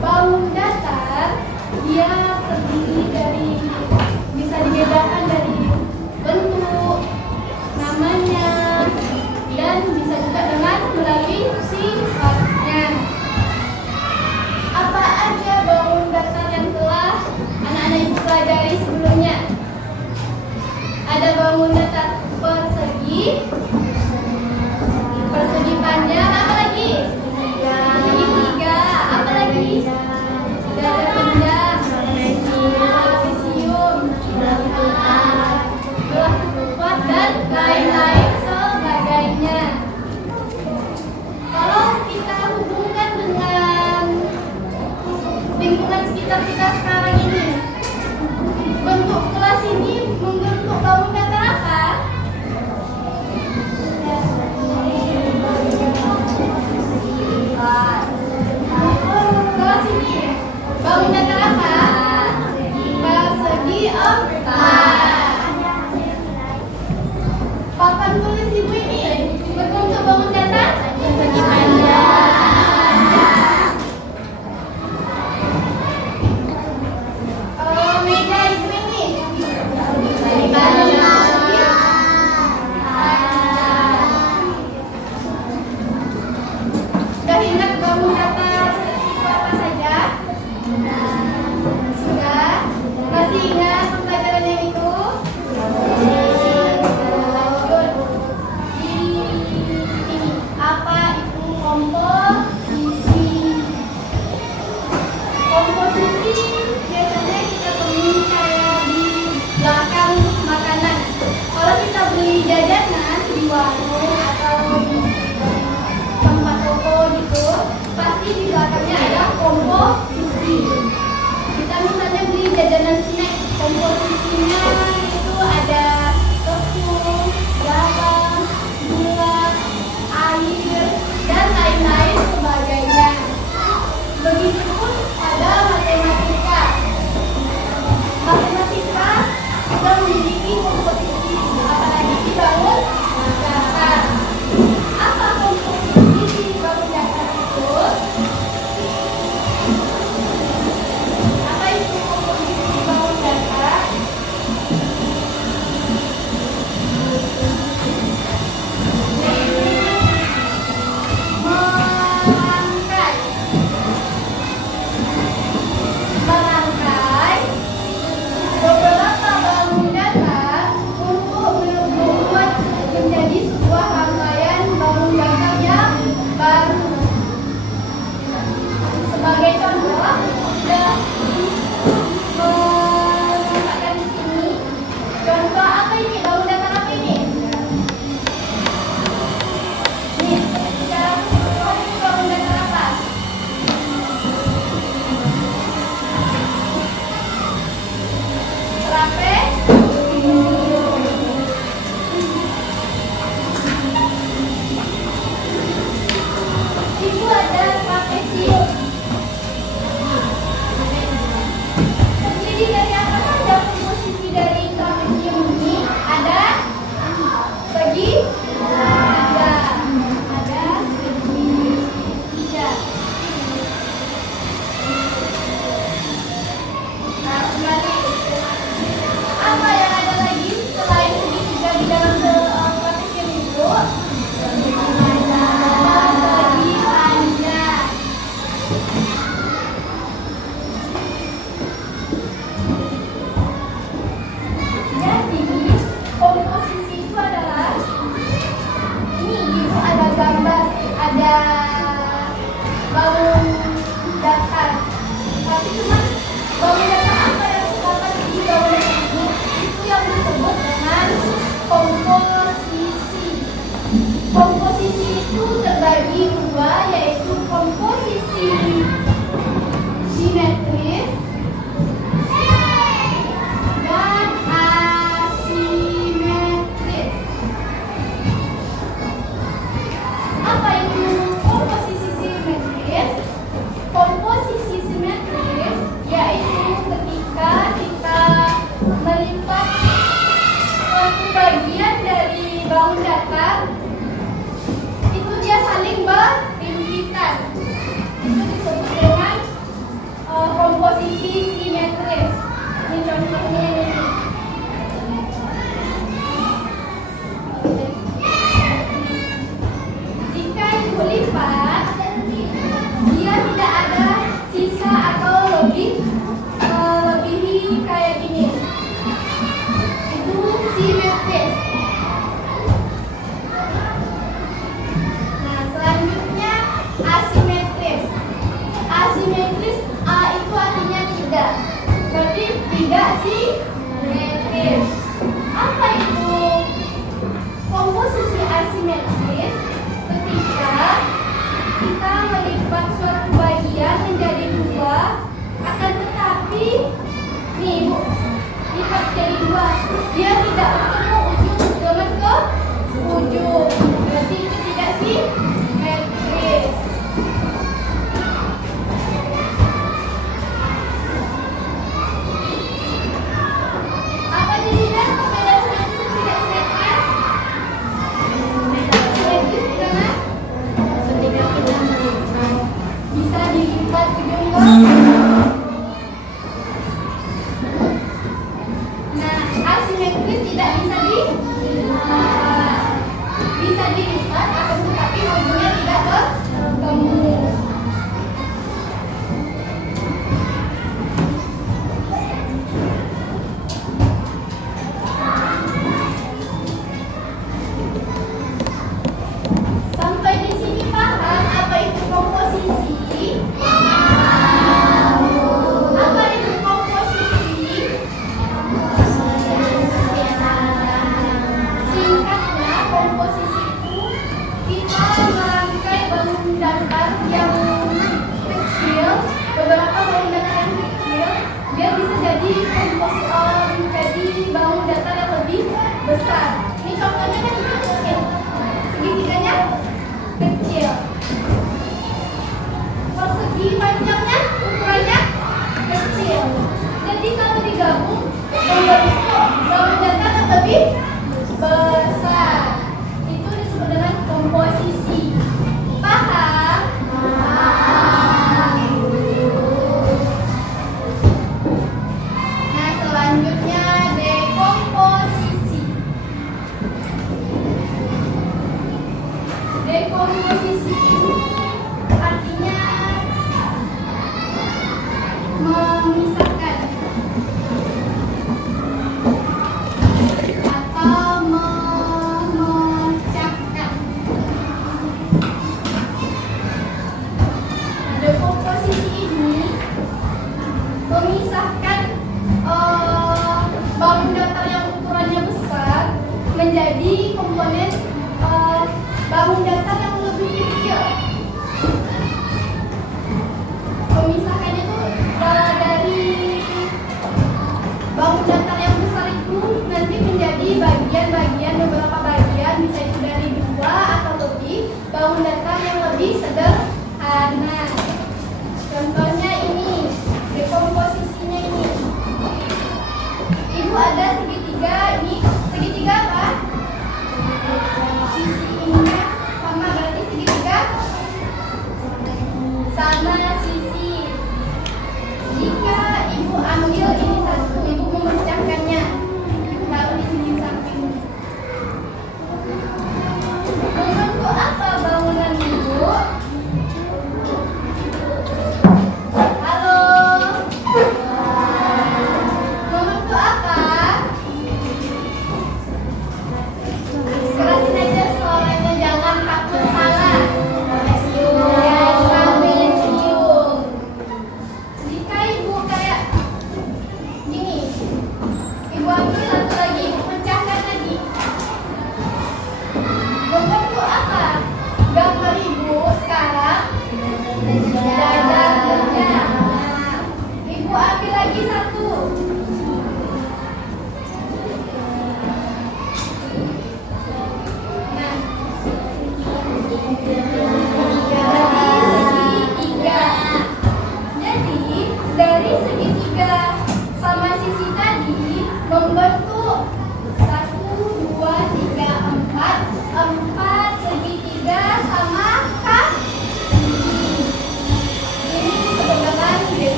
Bangun datar dia terdiri dari, bisa dibedakan dari bentuk, namanya, dan bisa juga dengan melalui sifatnya. Apa aja bangun datar yang telah anak-anak ibu pelajari sebelumnya? Ada bangun datar persegi, persegi panjang, apa lagi? Segitiga, apa lagi? Dada panjang, trapesium, belah ketupat, dan lain-lain sebagainya. Kalau kita hubungkan dengan lingkungan sekitar kita sekarang ini, bentuk kelas ini membentuk bangun datar apa? Kelas ini bangun datar apa? Persegi empat. Papan tulis ibu ini berbentuk bangun datar persegi panjang. Meja ibu ini sudah ingat bangun datar itu apa saja? Sudah? Masih ingat pembelajaran yang itu? Lanjut. Ini apa itu komposisi? Komposisi biasanya kita temui kayak di belakang makanan. Kalau kita beli jajanan di warung atau di tempat toko gitu, pasti di belakangnya ada komposisi. Kita misalnya beli jajanan snack, komposisinya itu ada tepung, garam, gula, air, dan lain-lain sebagainya. Begitupun pada matematika. Matematika juga memiliki komposisi, apalagi dibangun datar. Apa komposisi bangun datar itu? Apa itu komposisi bangun datar? Merangkai beberapa bangun datar untuk membuat menjadi sebuah rangkaian bangun datar yang baru. Sebagai contoh, sudah menempatkan di sini. Contoh apa ini? Bangun datar apa ini? Nih, secara keseluruhan ini bangun datar apa? Ibu ada trapesium. Terdiri dari apa saja komposisi dari trapesium ini? Ada segi tiga. Ada segi tiga. Nah, kembali. Apa yang ada lagi selain segitiga di dalam trapesium itu? Segi panjang. Jadi komposisi itu adalah ini, gitu, ada gambar, ada bangun datar. Tapi cuma bangun datar apa yang terdapat di bangun datar ini? Itu yang disebut dengan komposisi. Komposisi itu terbagi dua, yaitu komposisi asimetris, A itu artinya tidak. Berarti tidak simetris. Apa itu komposisi asimetris? Ketika kita melipat suatu bagian menjadi dua, akan tetapi nih Bu, lipat jadi dua, dia tidak bertemu ujung dengan ke ujung. Berarti itu tidak simetris. Apa jadinya perbedaan simetris dan tidak simetris? Simetris karena Ketika kita melipat bisa dilipat ujung ke. Nah, asimetris tidak bisa dilipat. Bisa dilipat, akan tetapi ujungnya tidak ketemu. Sampai di sini paham apa itu komposisi? Apa itu komposisi? Singkatnya, komposisi itu kita merangkai bangun datar yang kecil, beberapa bangun datar yang kecil, biar bisa jadi jadi bangun datar yang lebih besar. Ini contohnya kan ini kecil, segitiganya kecil, persegi panjangnya ukurannya kecil. Jadi kalau digabung membentuk bangun datar yang lebih besar. Itu disebut dengan komposisi. Paham? Nah, selanjutnya dekomposisi. Dekomposisi ini artinya memisahkan atau memecahkan. Dekomposisi ini memisahkan bangun datar yang ukurannya besar menjadi komponen bangun datar yang lebih kecil. Pemisahkannya itu dari bangun datar yang besar itu nanti menjadi bagian-bagian, beberapa bagian, bisa itu dari dua atau lebih bangun datar yang lebih sederhana. Contohnya ini, dekomposisinya ini. Ibu ada segitiga, ini segitiga apa? Sisi ininya sama, berarti segitiga sama sisi. Jika ibu ambil ini